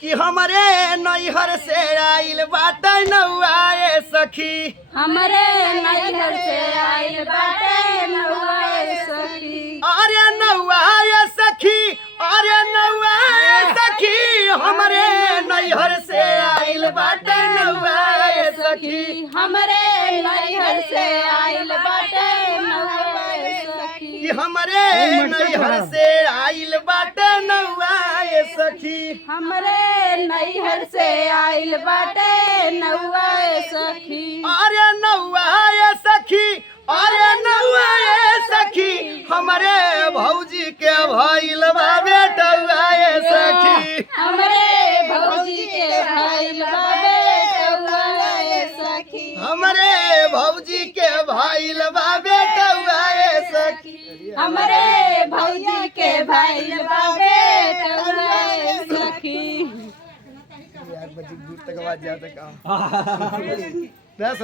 कि हमरे नैहर से आइल बाटे नौआ ए सखी। हमरे नैहर से आइल बाटे नौआ ए सखी। अरे नौआ ए सखी, अरे नौआ ए सखी, हमरे नैहर से आइल बाटे नौआ ए सखी। हमरे नैहर से आइल बाटे नौआ ए सखी। कि हमरे नैहर से आइल बाटे नौआ ए सखी। हमरे नैहर से आइल बाटे नौआ ए सखी। अरे नौआ ए सखी, अरे नौआ ए सखी, हमरे भौजी के भइल बा बेटौआ ए सखी। हमरे भौजी के भइल बा बेटौआ ए सखी। हमरे भौजी के भइल बा बेटौआ ए सखी। हमरे भौजी के भइल बा बेटौआ ए सखी। यार बच्ची दूर तक आवाज जा सका।